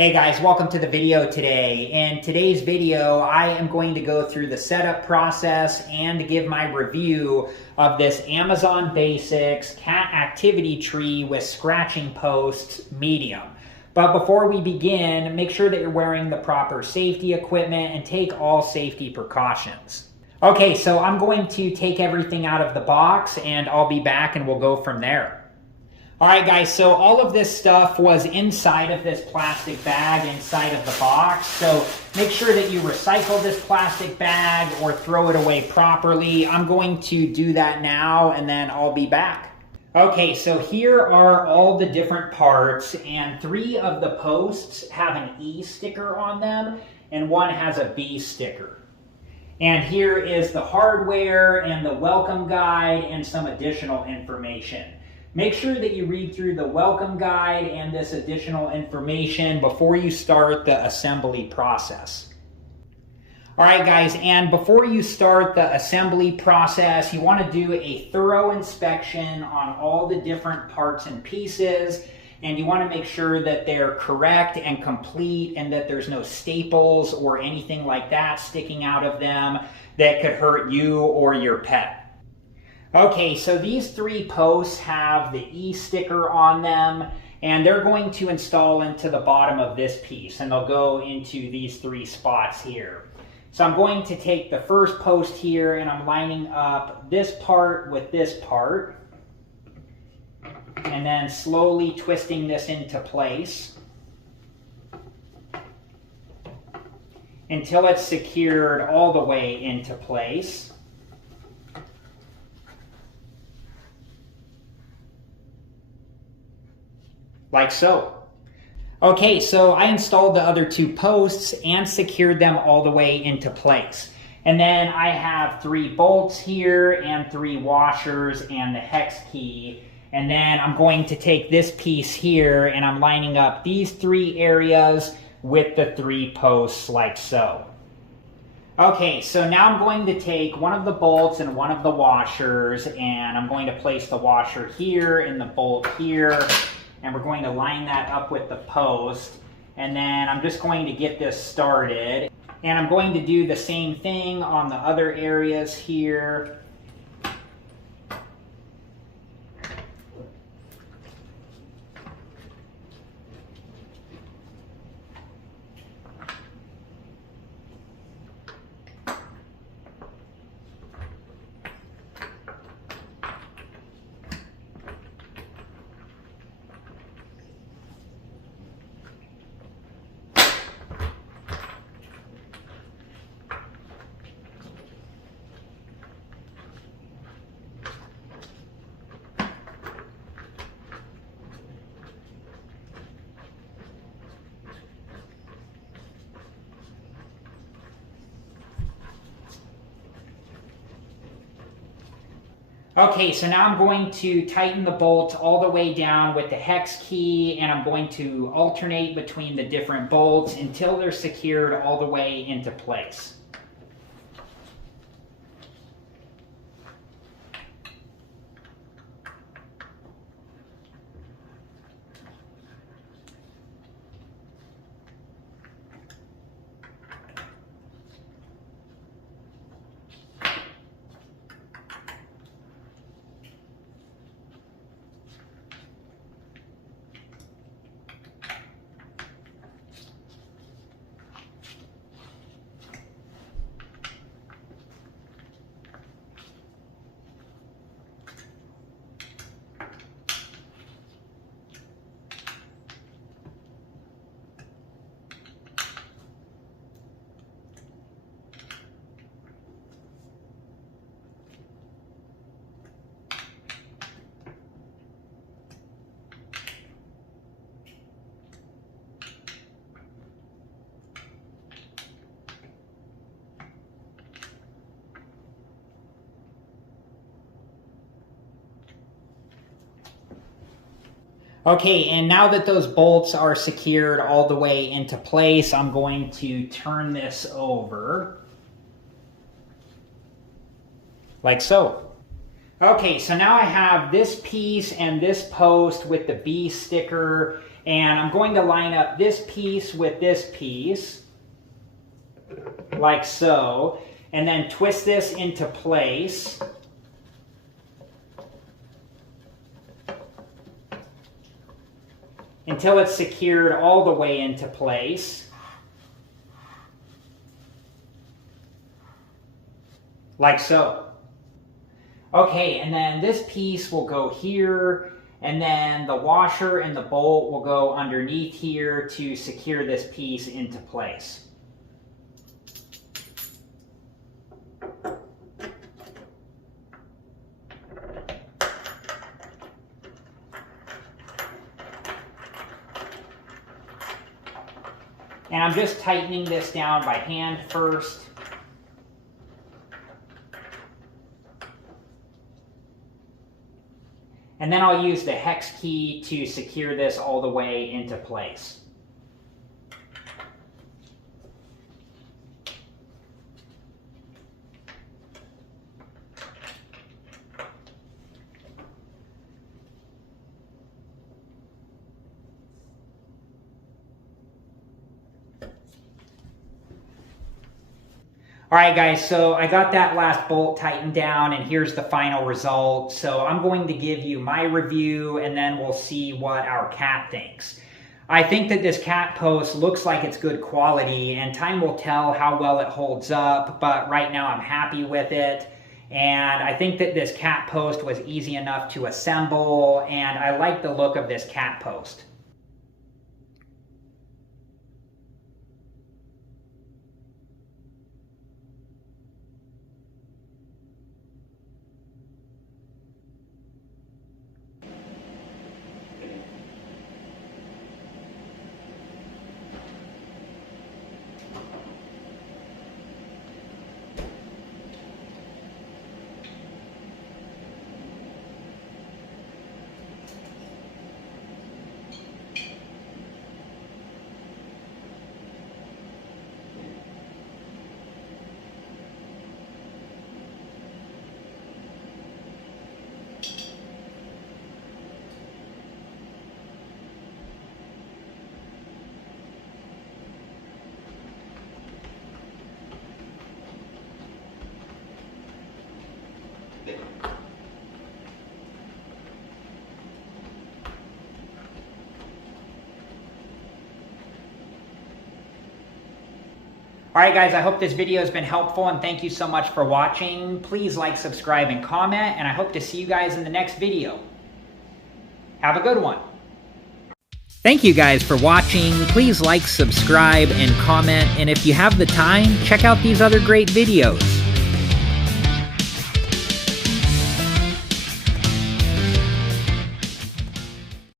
Hey guys, welcome to the video today. In today's video, I am going to go through the setup process and give my review of this Amazon Basics cat activity tree with scratching posts medium. But before we begin, make sure that you're wearing the proper safety equipment and take all safety precautions. Okay, so I'm going to take everything out of the box and I'll be back and we'll go from there. Alright guys, so all of this stuff was inside of this plastic bag inside of the box. So make sure that you recycle this plastic bag or throw it away properly. I'm going to do that now and then I'll be back. Okay, so here are all the different parts, and 3 of the posts have an E sticker on them and 1 has a B sticker. And here is the hardware and the welcome guide and some additional information. Make sure that you read through the welcome guide and this additional information before you start the assembly process. Alright guys, and before you start the assembly process, you want to do a thorough inspection on all the different parts and pieces, and you want to make sure that they're correct and complete and that there's no staples or anything like that sticking out of them that could hurt you or your pet. Okay, so these 3 posts have the E sticker on them, and they're going to install into the bottom of this piece, and they'll go into these 3 spots here. So I'm going to take the first post here, and I'm lining up this part with this part, and then slowly twisting this into place until it's secured all the way into place. Like so. Okay, so I installed the other 2 posts and secured them all the way into place. And then I have 3 bolts here and 3 washers and the hex key. And then I'm going to take this piece here and I'm lining up these 3 areas with the 3 posts like so. Okay, so now I'm going to take one of the bolts and one of the washers, and I'm going to place the washer here and the bolt here. And we're going to line that up with the post, and then I'm just going to get this started, and I'm going to do the same thing on the other areas here. Okay, so now I'm going to tighten the bolt all the way down with the hex key, and I'm going to alternate between the different bolts until they're secured all the way into place. Okay, and now that those bolts are secured all the way into place, I'm going to turn this over, like so. Okay, so now I have this piece and this post with the B sticker And I'm going to line up this piece with this piece, like so, and then twist this into place. Until it's secured all the way into place. Like so. Okay, and then this piece will go here, and then the washer and the bolt will go underneath here to secure this piece into place. And I'm just tightening this down by hand first. And then I'll use the hex key to secure this all the way into place. All right, guys, so I got that last bolt tightened down, and here's the final result. So I'm going to give you my review, and then we'll see what our cat thinks. I think that this cat post looks like it's good quality, and time will tell how well it holds up, but right now I'm happy with it. And I think that this cat post was easy enough to assemble, and I like the look of this cat post. All right, guys, I hope this video has been helpful, and thank you so much for watching. Please like, subscribe, and comment, and I hope to see you guys in the next video. Have a good one. Thank you guys for watching. Please like, subscribe, and comment, and if you have the time, check out these other great videos.